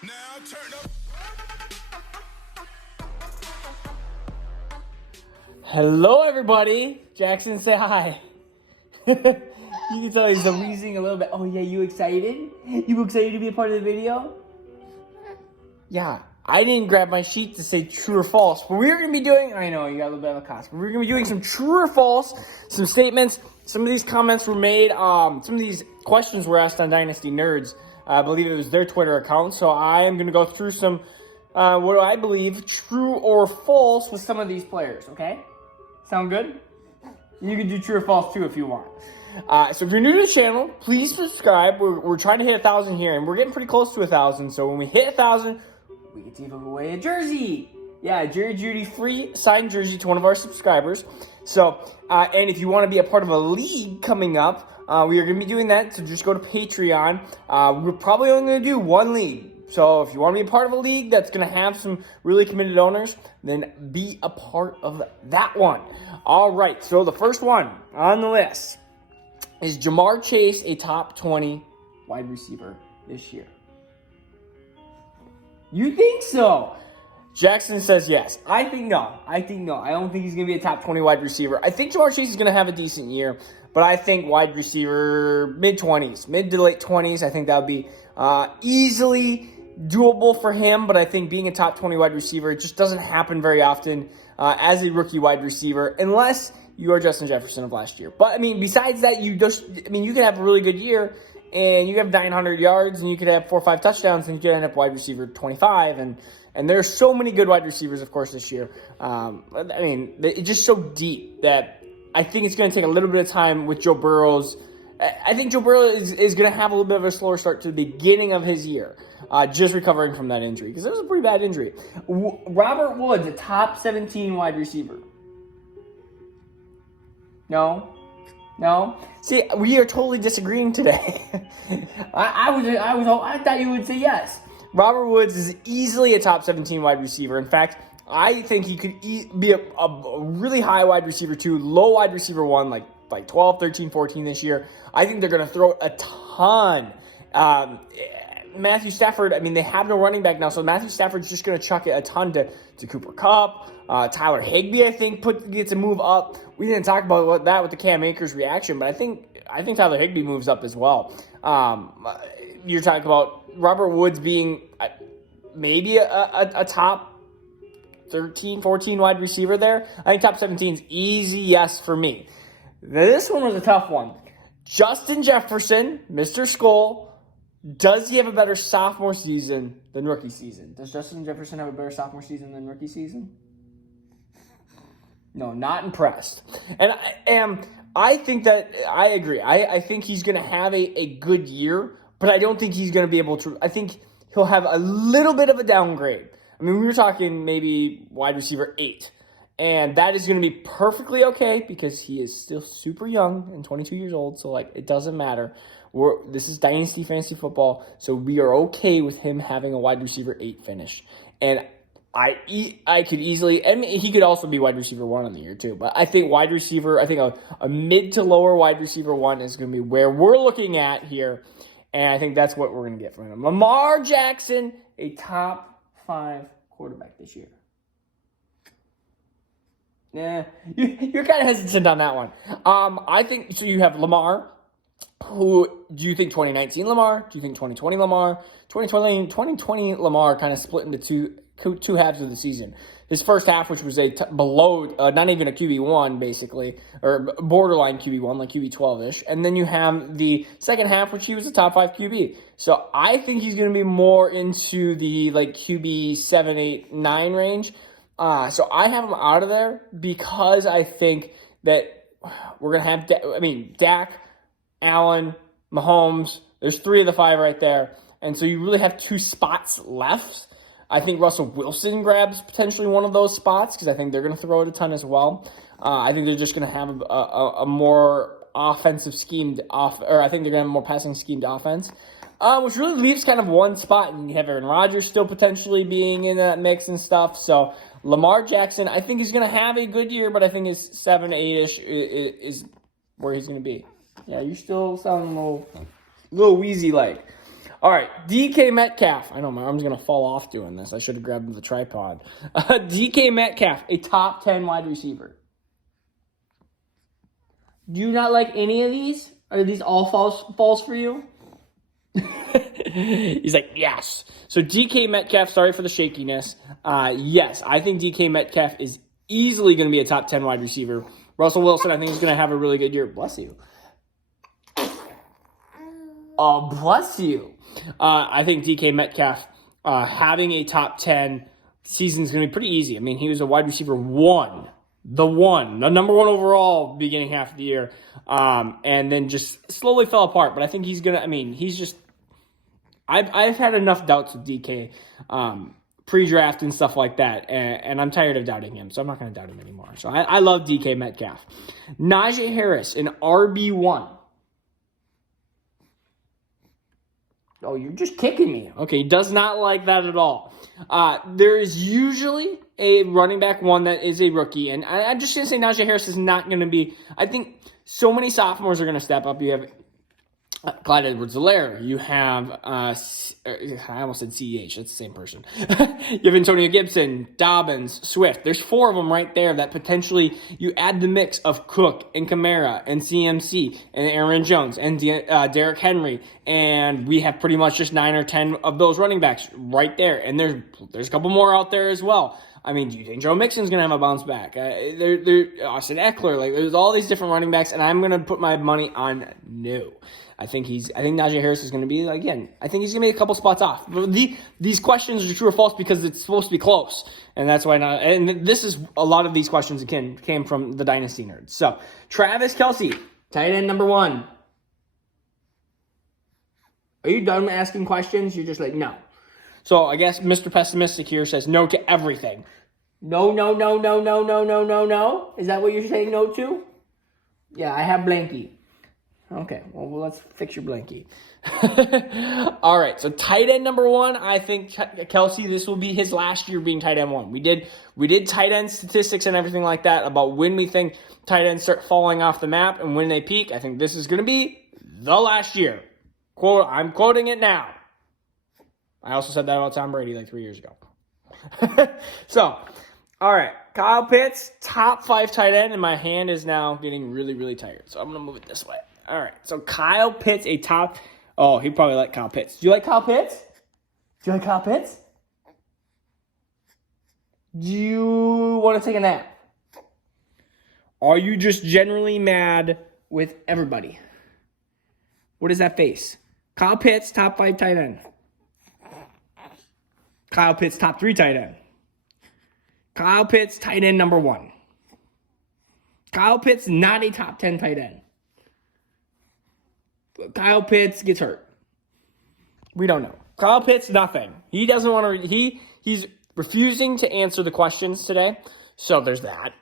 Now turn up. Hello, everybody. Jackson, say hi. You can tell he's wheezing a little bit. Oh, yeah, you excited? You excited to be a part of the video? Yeah, I didn't grab my sheet to say true or false, but we're going to be doing, I know, you got a little bit of a cost, but we're going to be doing some true or false, some statements. Some of these comments were made, some of these questions were asked on Dynasty Nerds. I believe it was their Twitter account, so I am going to go through some, what do I believe, true or false with some of these players, okay? Sound good? You can do true or false too if you want. So if you're new to the channel, please subscribe. We're trying to hit 1,000 here, and we're getting pretty close to 1,000. So when we hit 1,000, we get to give away a jersey. Yeah, a Jerry Judy free signed jersey to one of our subscribers. So, and if you want to be a part of a league coming up, we are going to be doing that. So just go to Patreon. We're probably only going to do one league. So if you want to be a part of a league that's going to have some really committed owners, then be a part of that one. All right, so the first one on the list is Jamar Chase, a top 20 wide receiver this year. You think so? Jackson says yes. I think no. I don't think he's going to be a top 20 wide receiver. I think Jamar Chase is going to have a decent year, but I think wide receiver mid-20s, mid to late 20s, I think that would be easily doable for him, but I think being a top 20 wide receiver, it just doesn't happen very often as a rookie wide receiver, unless you are Justin Jefferson of last year. But, I mean, besides that, you can have a really good year, and you have 900 yards, and you could have 4 or 5 touchdowns, and you could end up wide receiver 25, and there are so many good wide receivers, of course, this year. I mean, it's just so deep that I think it's going to take a little bit of time with Joe Burrow's. I think Joe Burrow is going to have a little bit of a slower start to the beginning of his year, just recovering from that injury, because it was a pretty bad injury. Robert Woods, a top 17 wide receiver. No? See, we are totally disagreeing today. I thought you would say yes. Robert Woods is easily a top 17 wide receiver. In fact, I think he could be a really high wide receiver 2, low wide receiver 1, like 12, 13, 14 this year. I think they're going to throw a ton. Matthew Stafford, I mean, they have no running back now, so Matthew Stafford's just going to chuck it a ton to Cooper Kupp. Tyler Higbee, I think, gets a move up. We didn't talk about that with the Cam Akers reaction, but I think Tyler Higbee moves up as well. You're talking about Robert Woods being maybe a top 13, 14 wide receiver there. I think top 17 is easy yes for me. This one was a tough one. Justin Jefferson, Mr. Skull, does he have a better sophomore season than rookie season? Does Justin Jefferson have a better sophomore season than rookie season? No, not impressed. And I think that I agree. I think he's going to have a good year, but I don't think he's going to be able to. I think he'll have a little bit of a downgrade. I mean, we were talking maybe wide receiver 8. And that is going to be perfectly okay because he is still super young and 22 years old. So, it doesn't matter. This is Dynasty Fantasy Football. So, we are okay with him having a wide receiver 8 finish. And I could easily, I mean, he could also be wide receiver 1 on the year too. But I think wide receiver, I think a mid to lower wide receiver 1 is going to be where we're looking at here. And I think that's what we're going to get from him. Lamar Jackson, a top 5 quarterback this year. Yeah, you're kind of hesitant on that one. I think, so you have Lamar, who, do you think 2019 Lamar? Do you think 2020 Lamar? 2020 Lamar kind of split into two halves of the season. His first half, which was below, not even a QB1, basically, or borderline QB1, like QB12-ish. And then you have the second half, which he was a top 5 QB. So I think he's going to be more into the, QB 7, 8, 9 range. So I have him out of there because I think that we're going to have, Dak, Allen, Mahomes. There's 3 of the 5 right there. And so you really have 2 spots left. I think Russell Wilson grabs potentially one of those spots because I think they're going to throw it a ton as well. I think they're just going to have a more offensive schemed or I think they're going to have a more passing schemed offense. Which really leaves kind of one spot, and you have Aaron Rodgers still potentially being in that mix and stuff. So Lamar Jackson, I think he's going to have a good year, but I think his 7, 8-ish is where he's going to be. Yeah, you're still sounding a little wheezy like. All right, DK Metcalf. I know my arm's going to fall off doing this. I should have grabbed the tripod. DK Metcalf, a top 10 wide receiver. Do you not like any of these? Are these all false for you? He's like, yes. So DK Metcalf, sorry for the shakiness. Yes, I think DK Metcalf is easily going to be a top 10 wide receiver. Russell Wilson, I think, is going to have a really good year. Bless you. Bless you. I think DK Metcalf having a top 10 season is going to be pretty easy. I mean, he was a wide receiver the number one overall beginning half of the year, and then just slowly fell apart. But I think he's going to, I mean, he's just, I've had enough doubts with DK pre-draft and stuff like that, and I'm tired of doubting him, so I'm not going to doubt him anymore. So I love DK Metcalf. Najee Harris, an RB1. Oh, you're just kicking me. Okay, he does not like that at all. There is usually a running back one that is a rookie, and I'm just going to say Najee Harris is not going to be, I think so many sophomores are going to step up. You have Clyde Edwards-Helaire. You have, I almost said CEH. That's the same person. You have Antonio Gibson, Dobbins, Swift. There's 4 of them right there that potentially you add the mix of Cook and Kamara and CMC and Aaron Jones and Derrick Henry, and we have pretty much just 9 or 10 of those running backs right there. And there's a couple more out there as well. I mean, do you think Joe Mixon's going to have a bounce back? Austin Eckler. Like, there's all these different running backs, and I'm going to put my money on no. I think Najee Harris is going to be, again, I think he's going to be a couple spots off. These questions are true or false because it's supposed to be close. And that's why not. And this is a lot of these questions again came from the Dynasty nerds. So, Travis Kelce, tight end number 1. Are you done asking questions? You're just like, no. So, I guess Mr. Pessimistic here says no to everything. No. Is that what you're saying no to? Yeah, I have blankie. Okay, well, let's fix your blankie. All right, so tight end number 1, I think Kelce, this will be his last year being tight end 1. We did tight end statistics and everything like that about when we think tight ends start falling off the map and when they peak. I think this is going to be the last year. I'm quoting it now. I also said that about Tom Brady like 3 years ago. So, all right, Kyle Pitts, top 5 tight end, and my hand is now getting really, really tired. So I'm going to move it this way. All right, so Kyle Pitts, a top... Oh, he probably liked Kyle Pitts. Do you like Kyle Pitts? Do you like Kyle Pitts? Do you want to take a nap? Are you just generally mad with everybody? What is that face? Kyle Pitts, top 5 tight end. Kyle Pitts, top 3 tight end. Kyle Pitts, tight end number 1. Kyle Pitts, not a top 10 tight end. Kyle Pitts gets hurt. We don't know. Kyle Pitts, nothing. He doesn't want to. He's refusing to answer the questions today. So there's that.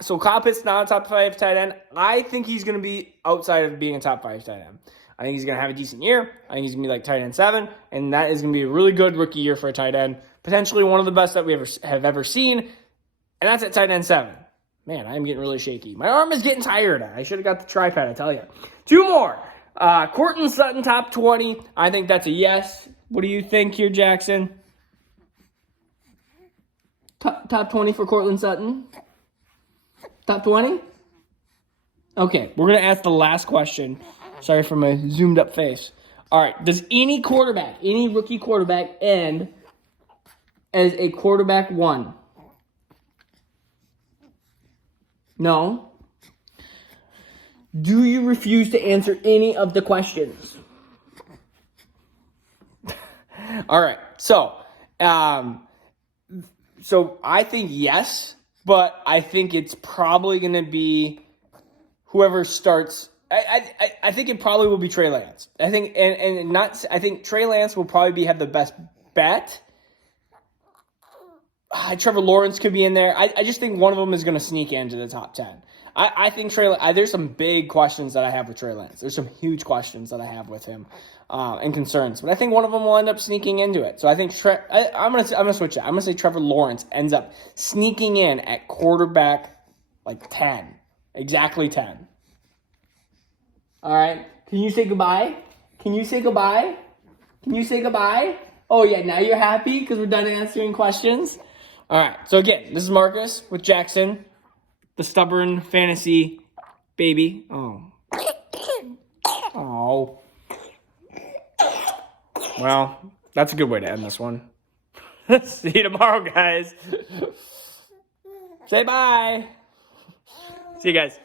So Kyle Pitts not a top 5 tight end. I think he's going to be outside of being a top 5 tight end. I think he's going to have a decent year. I think he's going to be like tight end 7, and that is going to be a really good rookie year for a tight end. Potentially one of the best that we have ever seen, and that's at tight end 7. Man, I'm getting really shaky. My arm is getting tired. I should have got the tripod, I tell you. 2 more. Courtland Sutton, top 20. I think that's a yes. What do you think here, Jackson? Top 20 for Courtland Sutton? Top 20? Okay, we're going to ask the last question. Sorry for my zoomed up face. All right, does any rookie quarterback end as a quarterback 1? No. Do you refuse to answer any of the questions? All right. So I think yes, but I think it's probably going to be whoever starts. I think it probably will be Trey Lance. I think I think Trey Lance will probably have the best bet. Trevor Lawrence could be in there. I just think one of them is going to sneak into the top 10. I think there's some big questions that I have with Trey Lance. There's some huge questions that I have with him and concerns. But I think one of them will end up sneaking into it. So I think I'm gonna switch it. I'm gonna say Trevor Lawrence ends up sneaking in at quarterback like 10, exactly 10. All right. Can you say goodbye? Can you say goodbye? Can you say goodbye? Oh, yeah, now you're happy because we're done answering questions? All right, so again, this is Marcus with Jackson, the stubborn fantasy baby. Oh. Oh. Well, that's a good way to end this one. See you tomorrow, guys. Say bye. See you guys.